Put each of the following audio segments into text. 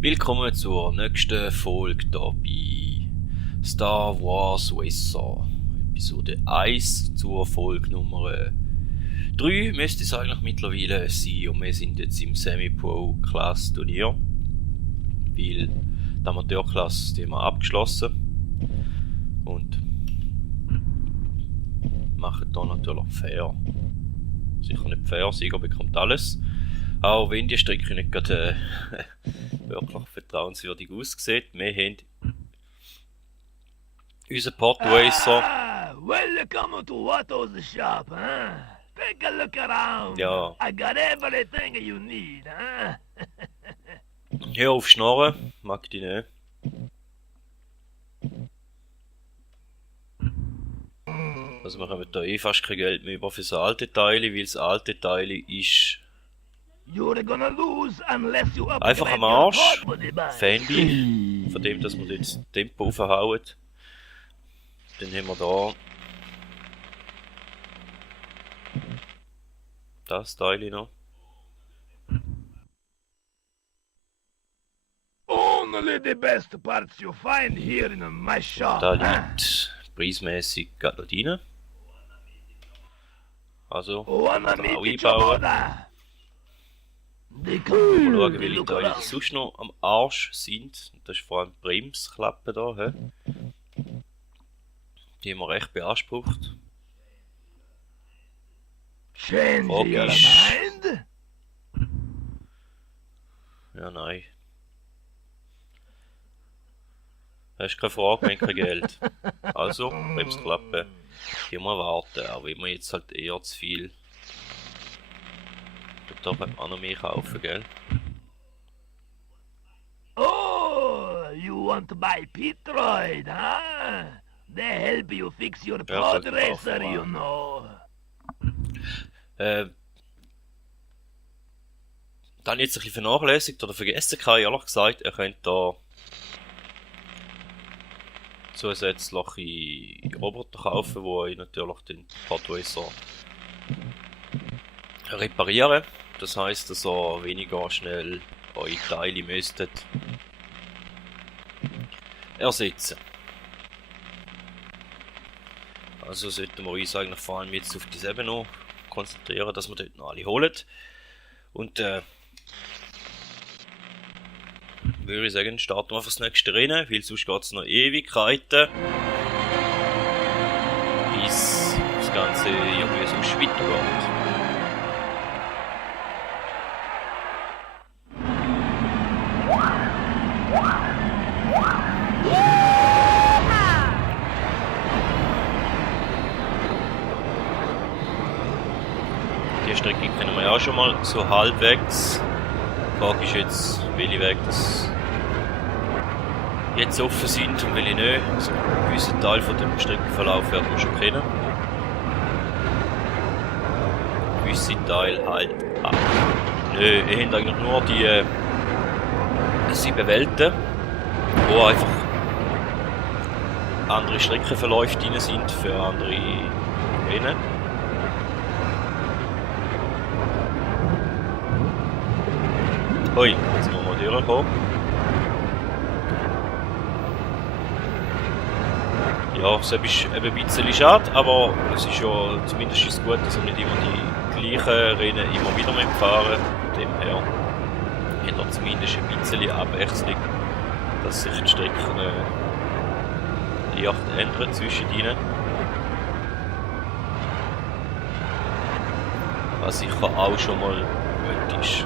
Willkommen zur nächsten Folge hier bei Star Wars Racer. Episode 1 zur Folge Nummer 3 müsste es eigentlich mittlerweile sein und wir sind jetzt im Semi-Pro-Class-Turnier. Weil die Amateur-Klasse die haben wir abgeschlossen und machen hier natürlich fair. Sicher nicht fair, Sieger bekommt alles. Auch wenn die Strecke nicht gerade wirklich vertrauenswürdig aussieht. Wir haben unseren Podracer. Welcome to Watto's shop, huh? Take a look around. Ja. I got everything you need, huh? Hör auf Schnorren, mag die nicht. Also wir haben da fast kein Geld mehr über für so alte Teile, weil das alte Teile ist You're gonna lose unless you upgrade einfach am your Arsch. body bike. Fanby, von dem, dass wir jetzt das Tempo aufhauen. Dann haben wir da das Teil noch. Only the best parts you find here in my shop. Da huh? liegt preismäßig gerade noch drin. Also, Wanna kann man auch meet your einbauen. brother? The Mal cool. schauen, welche Look Teile around. die sonst noch am Arsch sind. Das ist vor allem die Bremsklappe da. He? Die haben wir recht beansprucht. Change Frage your ist- mind? Ja, nein. Das ist keine Frage, wenn kein Geld. Also, Bremsklappe. Die muss warten, auch wenn wir jetzt halt eher zu viel. Da könnte man auch noch mehr kaufen, gell? Oh, you want to buy Petroid, huh? They help you fix your pod sollte racer, kaufen, you know. Dann jetzt ein bisschen vernachlässigt oder vergessen kann, ehrlich gesagt, ihr könnt da zusätzliche Roboter kaufen, die euch natürlich den Podracer reparieren. Das heisst, dass ihr weniger schnell eure Teile müsstet ersetzen. Also sollten wir uns eigentlich vor allem jetzt auf dieselbe noch konzentrieren, dass wir dort noch alle holen. Und würde ich sagen, starten wir einfach das nächste Rennen, weil sonst geht es noch Ewigkeiten, bis das Ganze irgendwie so weitergeht. Die Strecke kennen wir ja auch schon mal so halbwegs. Die Frage ist jetzt, welche Wege das jetzt offen sind und welche nicht. Also einen gewissen Teil von dem Streckenverlauf werden wir schon kennen. Gewisse Teil halt auch. Nö, ihr habt eigentlich nur die 7 Welten, wo einfach andere Streckenverläufe drin sind für andere Rennen. Ui, jetzt müssen wir durchkommen. Ja, das ist eben ein bisschen schade, aber es ist ja zumindest ist gut, dass wir nicht immer die gleichen Rennen immer wieder fahren. Von dem her hat er zumindest ein bisschen Abwechslung, dass sich die Strecken leicht ändern zwischen ihnen. Was sicher auch schon mal gut ist.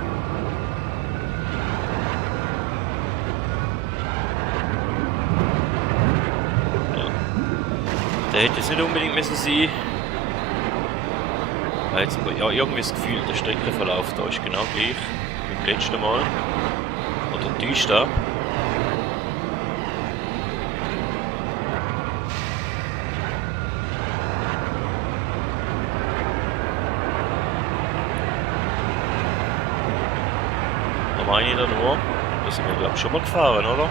Der hätte jetzt nicht unbedingt müssen sein. Ich habe jetzt aber ja, irgendwie das Gefühl, der Streckenverlauf da ist genau gleich wie beim letzten Mal. Oder täuscht da. Da meine ich da nur. Da sind wir glaube ich schon mal gefahren, oder?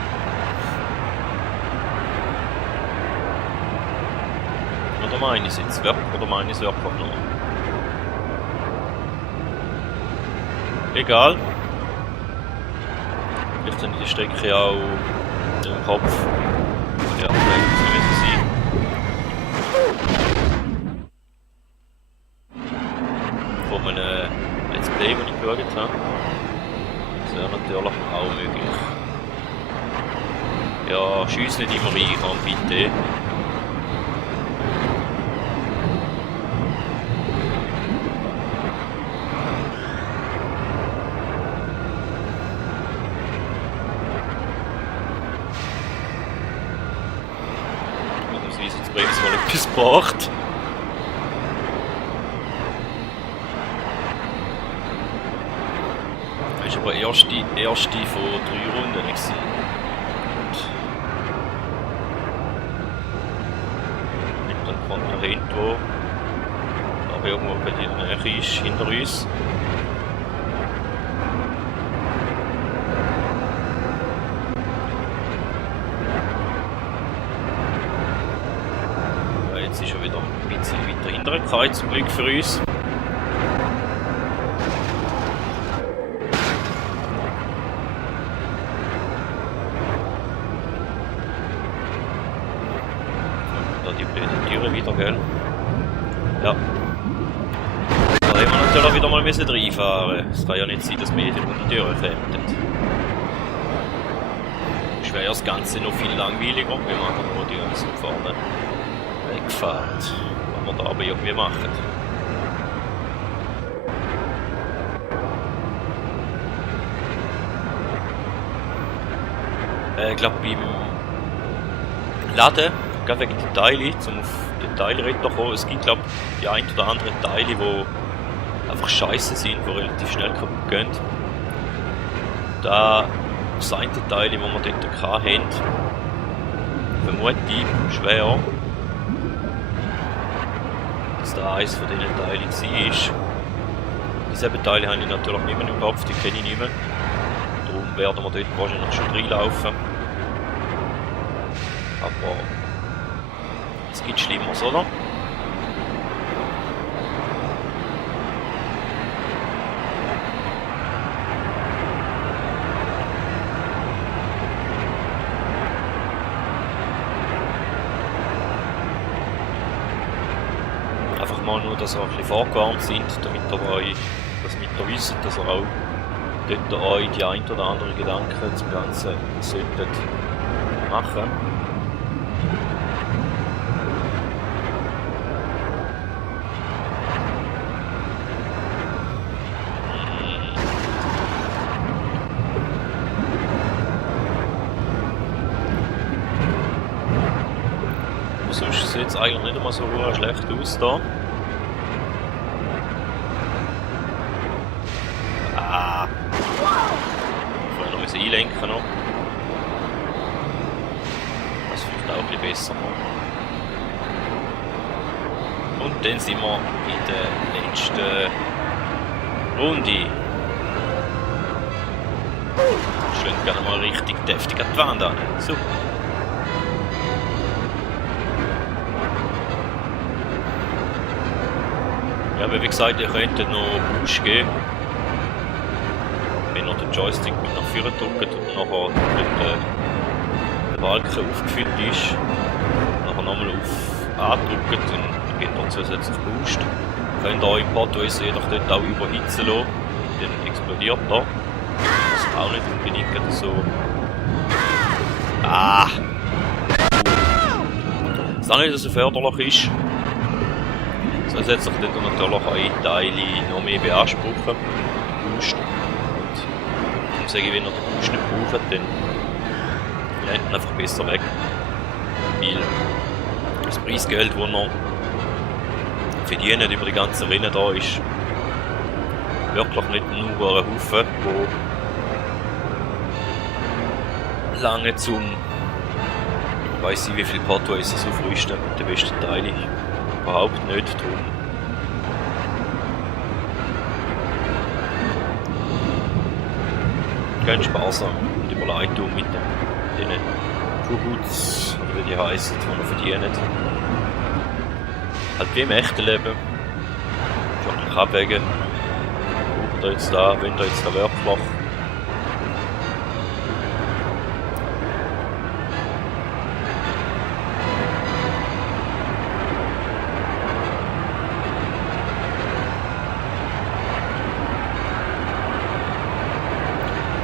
Oder meine ich es jetzt? Oder meine ich es wirklich noch? Egal. Vielleicht habe ich die Strecke auch im Kopf. Ja, vielleicht muss es sein. Von einem Let's Play, das ich geschaut habe. Das wäre natürlich auch möglich. Ja, schiess nicht immer rein, komm bitte. Jetzt bringt es mal etwas gebracht. Das war aber erste von 3 Runden gewesen. Mit dem Konkurrent, der aber irgendwo bei der Nähe ist, hinter uns. Ja, jetzt ist er wieder ein bisschen weiter hinter der zum Glück für uns. Die blöden Türen wieder, gell? Ja. Da haben wir natürlich auch wieder mal reinfahren. Es kann ja nicht sein, dass wir jede Runde Türen kämen. Das wäre ja das Ganze noch viel langweiliger, wenn man nur die ganze vorne wegfährt. Was wir da aber irgendwie machen. Ich glaube beim Laden, gerade wegen den Teilen, um auf den Teilretter zu kommen, es gibt glaube ich die ein oder anderen Teile, die einfach scheiße sind, die relativ schnell kaputt gehen. Das eine Teil, das wir dort hatten, vermute ich schwer, dass da eines von diesen Teilen war. Diese Teile habe ich natürlich nicht mehr im Kopf, die kenne ich nicht mehr. Darum werden wir dort wahrscheinlich schon reinlaufen. Aber es gibt Schlimmeres, oder? Einfach mal nur, dass ihr ein bisschen vorgewarnt sind, damit ihr euch, dass ihr wisst, dass ihr auch dort euch die ein oder andere Gedanken zum Ganzen solltet machen. Sonst sieht es eigentlich nicht einmal so schlecht aus da. Ah! Vorher noch einlenken noch. Das vielleicht auch ein bisschen besser noch. Und dann sind wir in der letzten Runde. Schlägt gerne mal richtig deftig an die Wand an. Super. Ja, aber wie gesagt, ihr könntet noch Push geben. Wenn ihr den Joystick nach vorne drückt und nachher der Balken aufgefüllt ist, nachher nochmal auf A drückt, dann geht er zusätzlich Boost. Könnt ihr im Pathways jedoch dort auch überhitzen lassen, dann explodiert er. Das ist auch nicht unbedingt so. Ah! Was auch nicht so förderlich ist. Zusätzlich dort natürlich auch Teile noch mehr beanspruchen. Boost. Und darum sage ich, wenn ihr den Boost nicht braucht, dann lernt ihn einfach besser weg. Weil das Preisgeld, das ihr verdient über die ganzen Rennen da ist, wirklich nicht nur ein Haufen, wo lange zum ich weiss nicht, wie viele Pathways es aufrüsten mit den besten Teilen. Überhaupt nicht drum. Ganz sparsam und Überleitung mit den Kuhuts, oder wie die heissen, die man verdient. Halt wie im echten Leben. Schon ein bisschen abwägen. Braucht ihr jetzt da, wollt ihr jetzt da wirklich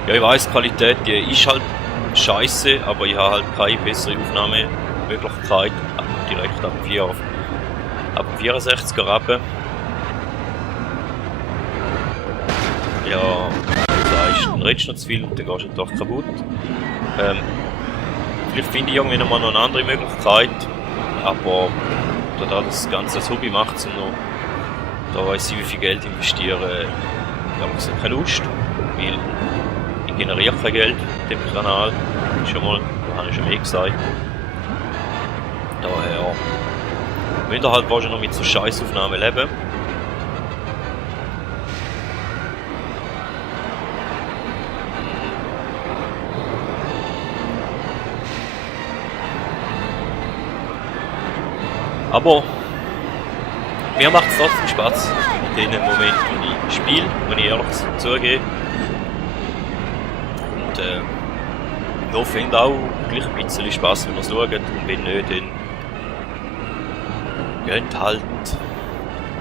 Ja, ich weiss, die Qualität, die ist halt scheiße, aber ich habe halt keine bessere Aufnahmemöglichkeit. Direkt ab dem 64er runter. Ja, du sagst, dann redest du noch zu viel und dann gehst du doch kaputt. Vielleicht finde ich irgendwie noch mal eine andere Möglichkeit, aber da das Ganze als Hobby macht, sondern da weiss ich, wie viel Geld investieren, ich habe gesagt, keine Lust, weil ich generiere kein Geld auf dem Kanal, schon mal, das habe ich schon mehr gesagt. Daher müsst ihr halt wahrscheinlich noch mit so Scheißaufnahmen leben. Aber mir macht es trotzdem Spaß in den Momenten, wo ich spiele, wenn ich ehrlich zugebe. Und ich hoffe, ihr habt auch gleich ein bisschen Spaß, wenn ihr es schaut. Und wenn nicht, dann geht halt.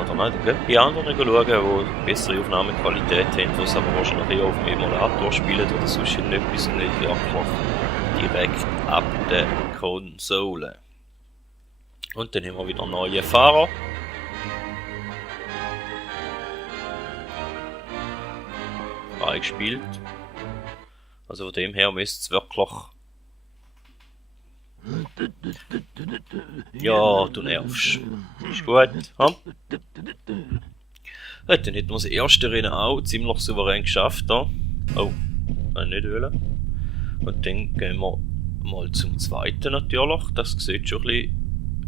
Oder nein, dann geht bei anderen schauen, die bessere Aufnahmequalität haben, die es aber wahrscheinlich eher auf dem Emulator spielen oder sonst etwas und nicht wirklich direkt ab der Konsole. Und dann haben wir wieder neue Fahrer. Gespielt. Also von dem her müsste es wirklich. Ja, du nervst. Ist gut. Ja? Ja, dann hätten wir das erste Rennen auch ziemlich souverän geschafft. Da. Oh, nicht wollen. Und dann gehen wir mal zum zweiten natürlich. Das sieht schon ein bisschen.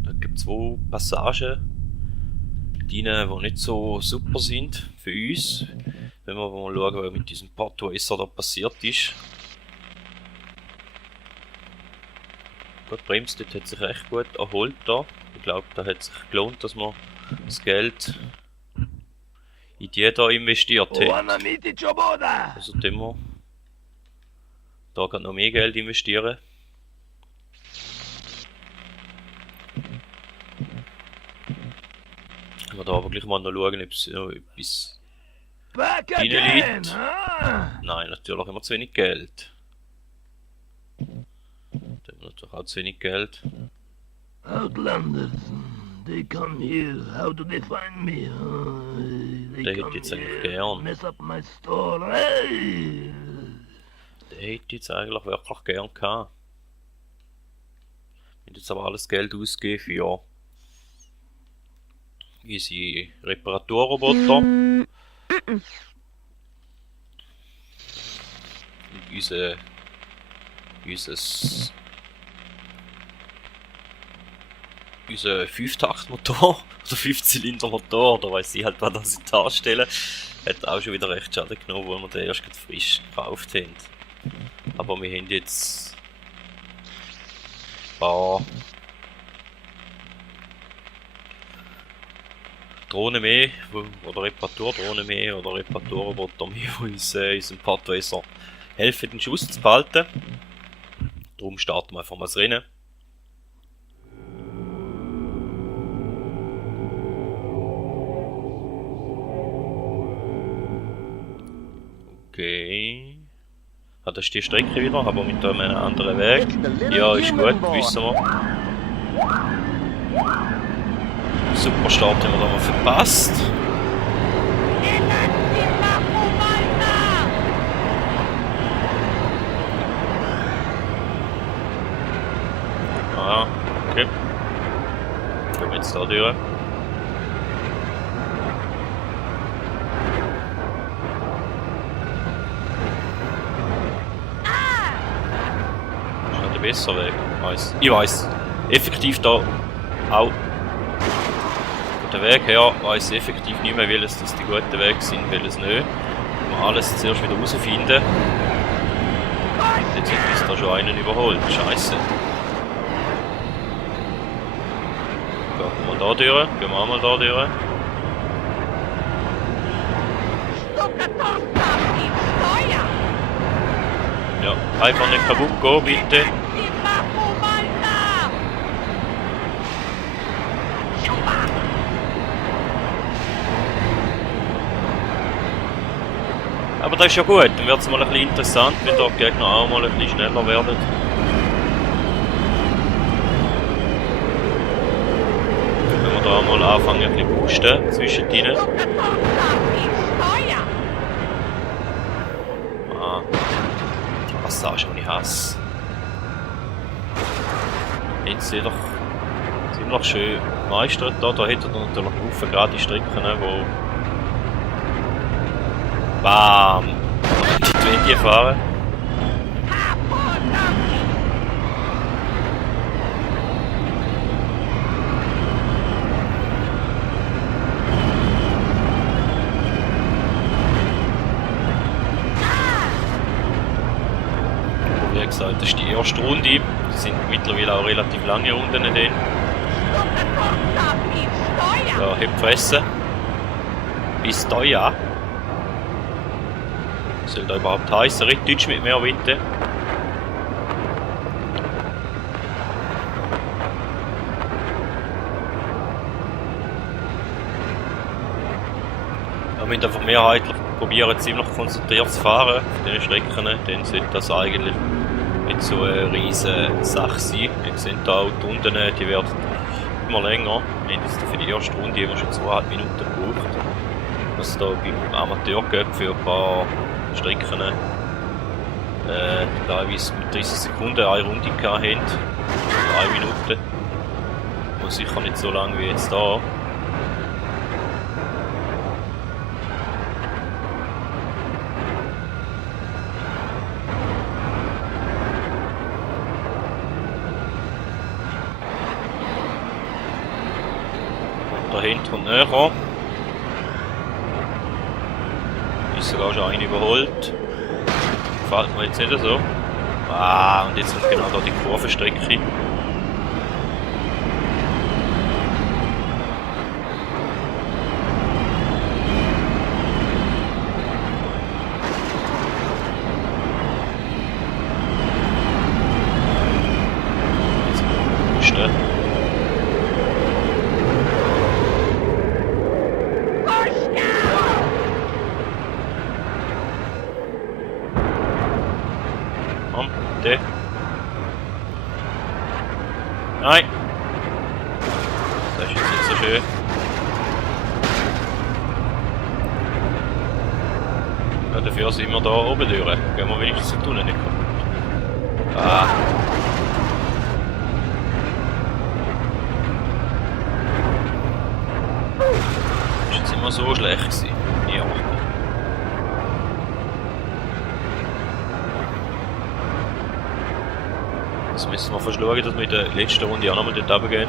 Da gibt es 2 Passagen, die nicht so super sind für uns. Wenn wir mal schauen, was mit diesem Pathwacer da passiert ist. Gut, bremst, dort hat sich recht gut erholt da. Ich glaube, da hat sich gelohnt, dass man das Geld in die da investiert hat. Also dem wir da gerade noch mehr Geld investieren. Wir da aber gleich mal noch schauen, ob es noch etwas reinliegt. Nein, natürlich haben wir zu wenig Geld. Da haben wir natürlich auch zu wenig Geld. Outlanders, they come here. How do they find me? Der hätte jetzt eigentlich gern. Mess up my store. Hey. Der hätte jetzt eigentlich wirklich gern gehabt. Ich hätte jetzt aber alles Geld ausgegeben für unsere Reparaturroboter. Und unser 5-Takt-Motor oder 5-Zylinder-Motor, da weiss ich halt, was das darstellen, hat auch schon wieder recht Schaden genommen, wo wir den erst frisch gekauft haben. Aber wir haben jetzt ein paar Drohnen mehr, oder Reparaturdrohnen mehr, oder Reparaturroboter mehr, die uns unserem Pathwacer helfen, den Schuss zu behalten. Darum starten wir einfach mal das Rennen. Okay. Ah, das ist die Strecke wieder, aber mit einem anderen Weg. Ja, ist gut, wissen wir. Super Start haben wir da mal verpasst. Ah, okay. Gehen wir jetzt da durch. Ist noch der bessere Weg. Ich weiss. Effektiv da auch. Der Weg her weiss ich effektiv nicht mehr, welches das die guten Wege sind, welches nicht. Wir alles zuerst wieder herausfinden. Jetzt hat uns da schon einen überholt. Scheiße. Gehen wir mal da durch. Gehen wir auch mal da durch. Ja, einfach nicht kaputt gehen, bitte. Aber das ist ja gut, dann wird es mal ein bisschen interessant, wenn da die Gegner auch mal ein bisschen schneller werden. Dann können wir da mal anfangen ein bisschen boosten zwischen ihnen. Ah. Passage ohne Hass. Jetzt sind doch ziemlich schön gemeistert da. Da hätte er natürlich Haufen gerade Strecken, wo BAM! Die 20 fahren. Wie gesagt, das ist die erste Runde. Das sind mittlerweile auch relativ lange Runden drin. Ja, hebt fressen. Bis da ja. Was soll da überhaupt heißen? Red Deutsch mit mir bitte. Wir müssen einfach mehrheitlich probieren, ziemlich konzentriert zu fahren auf diesen Strecken. Dann sollte das eigentlich nicht so eine riesige Sache sein. Wir sehen da auch die Runden, die werden immer länger. Wir haben jetzt für die erste Runde immer schon 2,5 Minuten gebraucht. Was da beim Amateur geht für ein paar Strecken teilweise mit 30 Sekunden eine Runde gehabt haben. 3 Minuten. Und sicher nicht so lang wie jetzt da. Dahinter und näher. Ist sogar schon einen überholt. Gefällt mir jetzt nicht so. Ah, und jetzt kommt genau da die Kurvenstrecke. Jetzt pushen. Bitte. Nein! Das ist jetzt nicht so schön. Ja, dafür sind wir da oben durch. Gehen wir wenigstens den Tunnel nicht kaputt. Ah! Das ist jetzt immer so schlecht gewesen. Ja. Jetzt müssen wir fast schauen, dass wir in der letzten Runde auch nochmal dort runtergehen.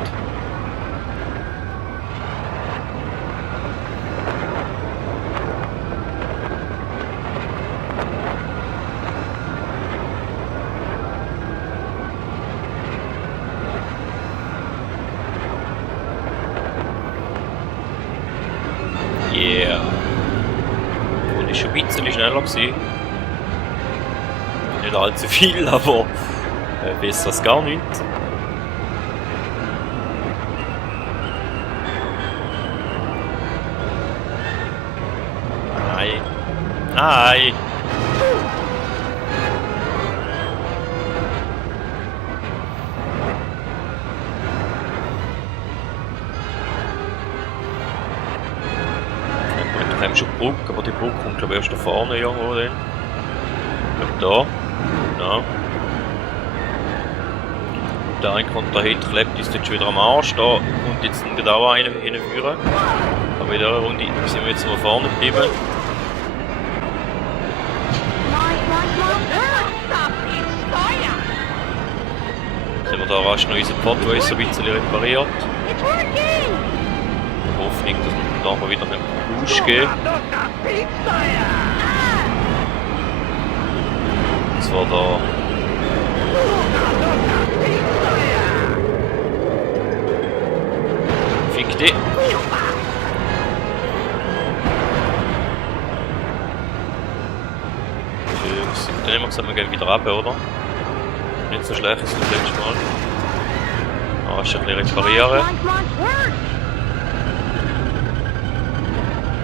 Yeah! Und ist schon ein bisschen schneller gewesen. Nicht allzu viel, aber besser als gar nicht. Nein. Nein. Wir haben schon die Brücke, aber die Brücke kommt glaube ich erst da vorne irgendwo dann. Ich glaube da. Genau. Der eine kommt da hinten, klebt ist jetzt schon wieder am Arsch, da und jetzt geht auch einer hinführen. Aber in dieser Runde sind wir jetzt mal vorne geblieben. Sind wir da rasch noch unseren Podtracer ein bisschen repariert. Hoffnung, dass wir da mal wieder einen Push geben. Und zwar da. Fick dich! Dann haben wir gesagt, wir gehen wieder runter, oder? Nicht so schlecht ist das letzte Mal. Ah, ist ein bisschen reparieren.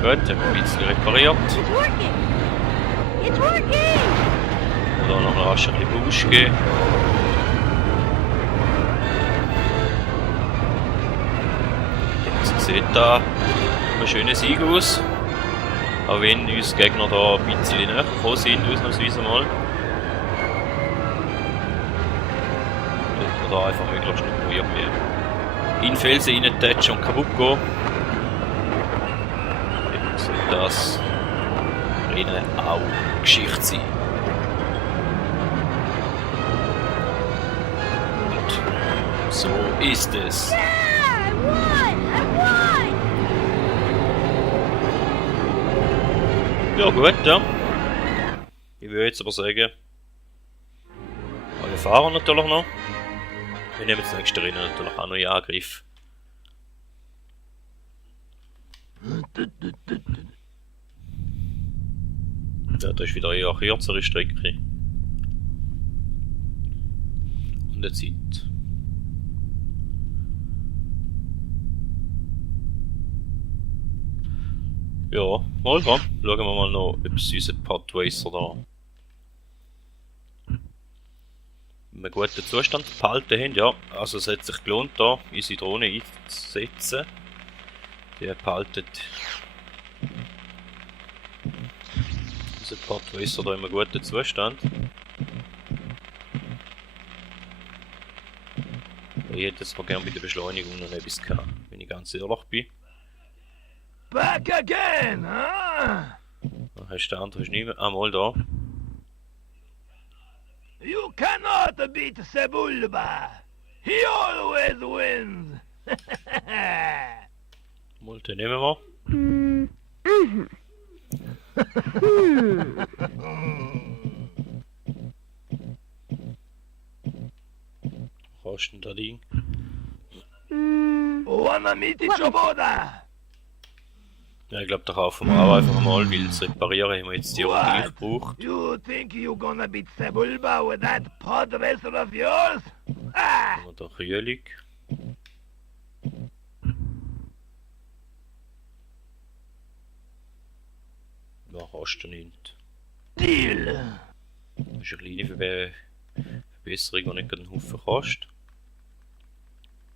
Gut, haben wir ein bisschen repariert. It's working! Oder noch rasch ein bisschen Boost geben. Jetzt sieht da ein schöner Sieg aus. Auch wenn uns die Gegner da ein bisschen näher gekommen sind, ausnahmsweise mal. Sollten wir da einfach möglichst nicht noch irgendwie in Felsen reintatschen und kaputt gehen. Dann sollte das Rennen auch Geschichte sein. Und so ist es. Yeah! I won! I won! Ja gut, ja. Ich würde jetzt aber sagen, alle Fahrer natürlich noch. Wir nehmen das nächste Rennen natürlich auch noch in Angriff. Ja, da ist wieder eine eher kürzere Strecke. Und eine Zeit. Ja, mal dran. Schauen wir mal noch, ob es unseren Podracer da in einem guten Zustand behalten haben. Ja, also es hat sich gelohnt, da unsere Drohne einzusetzen. Die behalten unseren Podracer da in einem guten Zustand. Ich hätte jetzt mal gerne bei der Beschleunigung noch etwas gehabt, wenn ich ganz ehrlich bin. Back again, huh? Da hast du den anderen nicht mehr. Ah, mal da. You cannot beat Sebulba. He always wins. Mal den nehmen wir. Was ist denn da Ding? Wanna meet Choboda? Ja, ich glaube, da kaufen wir auch einfach mal, weil das Reparieren haben wir jetzt die Runde nicht gebraucht. You think you gonna beat Sebulba with that pod racer of yours? Ah! Haben wir da Kühlung. Da kostet er nichts. Deal! Das ist eine kleine Verbesserung, die nicht gerade einen Haufen kostet.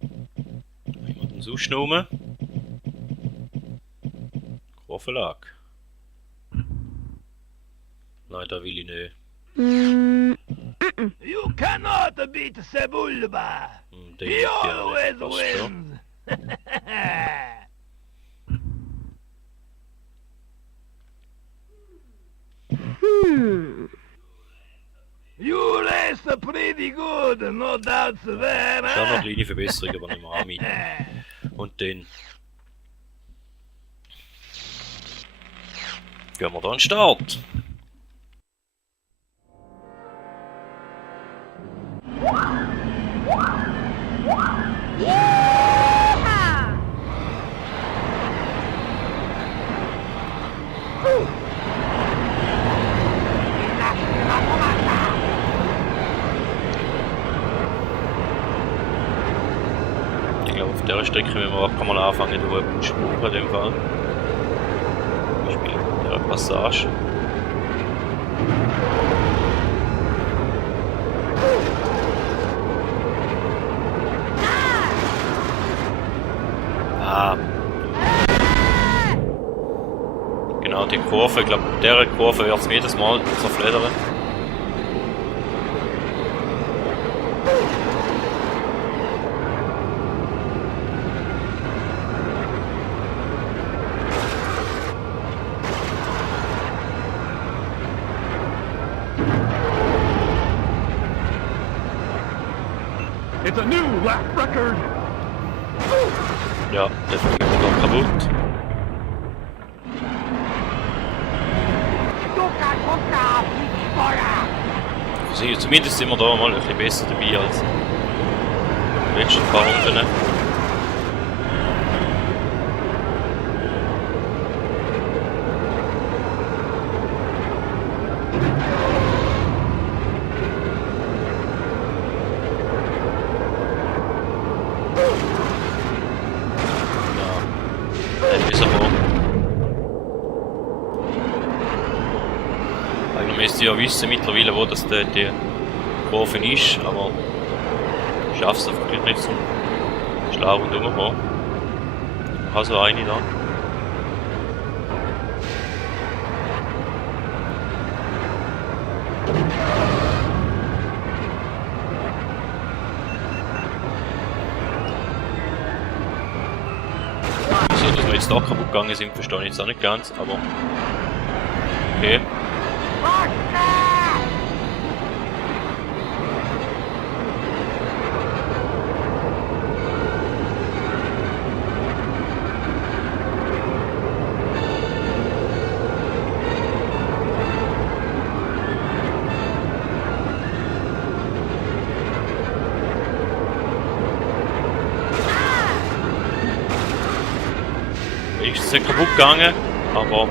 Haben wir den sonst noch rum? Verlag. Nein, da will ich nicht. You cannot beat Sebulba. Den He hätte ich always gerne. Passt schon. wins. You race pretty good, no doubts there, Schon noch huh? kleine Verbesserung, aber nicht mehr mit. Und dann gehen wir da an den Start. Yeah! Ich glaube, auf dieser Strecke müssen wir auch mal anfangen, da einen Spruch in dem Fall. Zum Beispiel in dieser Passage. Ah. Genau, die Kurve, ich glaube, dieser Kurve wird es jedes Mal zerfleddern. It's a new lap record. Ja, der fliegt noch kaputt. Also, zumindest sind wir da mal ein bisschen besser dabei als die letzten paar Runden. Ja, dann ist er hoch. Eigentlich müsste ich ja wissen mittlerweile, wo das die Kurve ist, aber ich schaffe es einfach gleich nicht zum schlau und rumkommen. Ich habe so eine da. Wieso, dass wir jetzt da kaputt gegangen sind, verstehe ich jetzt auch nicht ganz, aber okay. Ist es kaputt gegangen, aber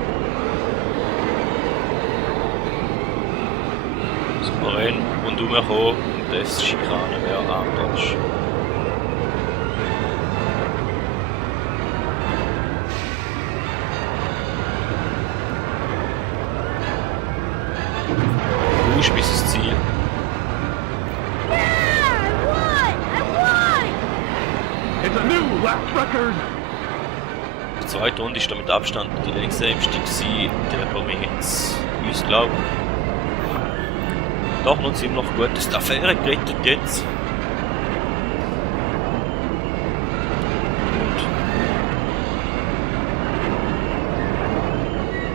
souverän rundum gekommen und das Schikane wäre anders. Du bist bis ins Ziel. Yeah, I won! It's a new lap record. Die zweite Runde ist da mit Abstand die längsamste gewesen. Der haben wir jetzt uns glauben. Doch noch ziemlich gut, dass die Affäre gerettet jetzt.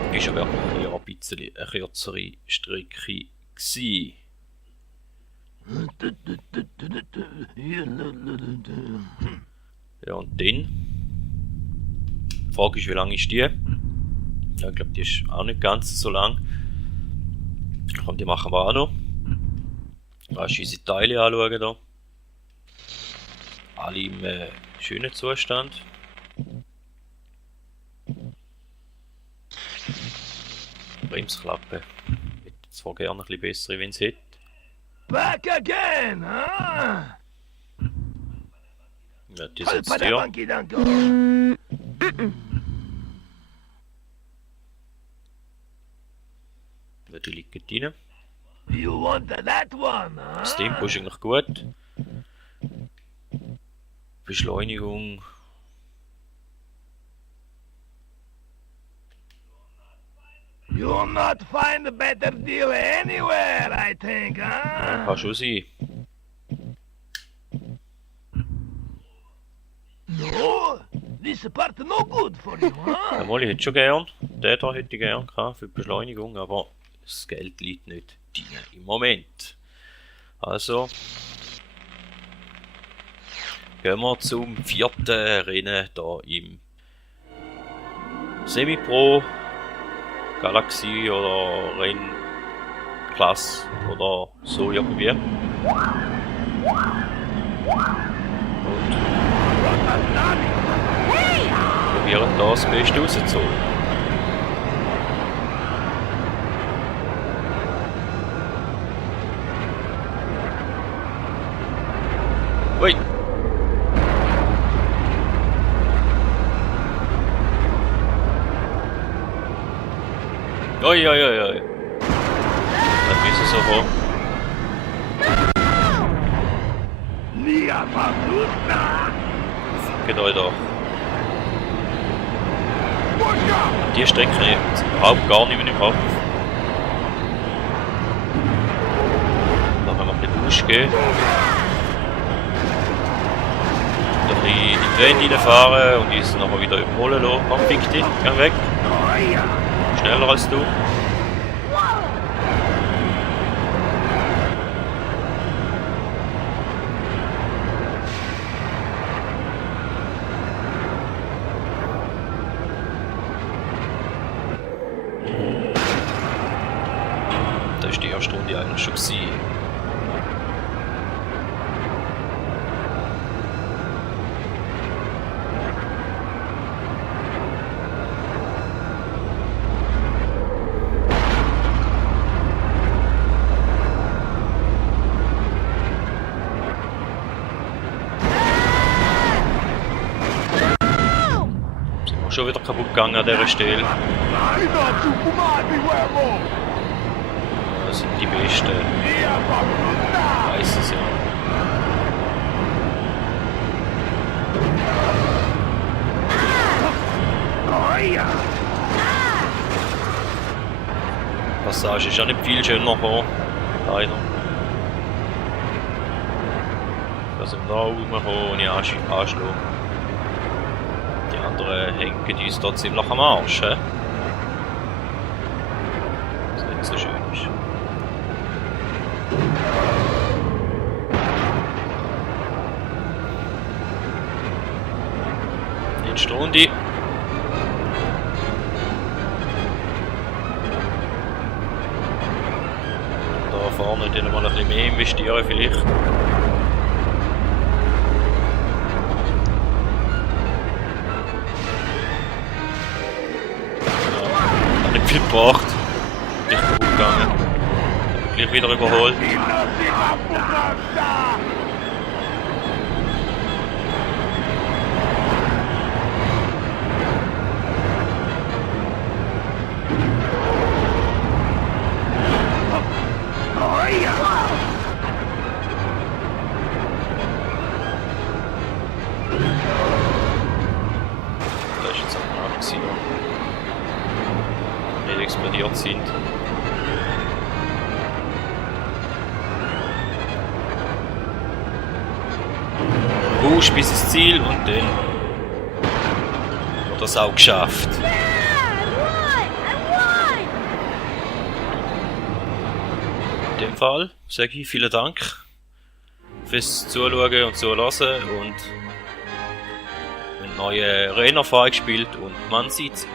Und ist aber auch eher ein bisschen eine kürzere Strecke gewesen. Ja, und dann. Die Frage ist, wie lang ist die? Ja, ich glaube, die ist auch nicht ganz so lang. Komm, die machen wir auch noch. Lass unsere Teile anschauen hier. Alle im schönen Zustand. Bremsklappe. Ich hätte zwar gerne ein bisschen bessere, wenn es hätte. Back again, huh? Ja, die sitzt hier. Monkey don't go. Ja, die liegt drin. You want that one, huh? Das Tempo ist eigentlich gut. Beschleunigung. You'll not find a better deal anywhere, I think, Ja, huh? kann schon sein. No, this part no good for you, huh? Jawohl, ich hätte schon gern. Den da hätte ich gern gehabt für die Beschleunigung, aber das Geld liegt nicht drin im Moment. Also gehen wir zum vierten Rennen hier im Semi-Pro Galaxie oder Rennklasse oder so irgendwie. Und probieren da das Beste rauszuholen. Ui! Oi, oi, oi, oi. Das müssen so hoch. Nia Paluta! Geht euch doch. Die Strecke habe ich jetzt überhaupt gar nicht mehr im Kopf. Da können wir ein bisschen Busch gehen. Ein bisschen in die Wände reinfahren und uns nachher wieder überholen lassen. Komm, fick dich, geh weg. Schneller als du. Das ist die erste Runde eigentlich schon gewesen. Schon wieder kaputt gegangen an dieser Stelle. sind die Besten. Ich weiß es ja. Passage ist ja nicht viel schöner gekommen. Leider. Da sind wir da rumgekommen und ich anschlage. Die anderen hängen uns da ziemlich am Arsch. He? Was nicht so schön ist. Letzte Runde. Da vorne dann mal ein bisschen mehr investieren vielleicht. Ja, hat nicht viel gebracht. Nicht gut gegangen. Gleich wieder überholt. Da ist jetzt auch noch gewesen, nicht explodiert sind. Bis ins Ziel und dann hat er es auch geschafft. Yeah, I won! In dem Fall sage ich vielen Dank fürs Zuschauen und Zuhören und eine neue Arena gespielt und man sieht sich.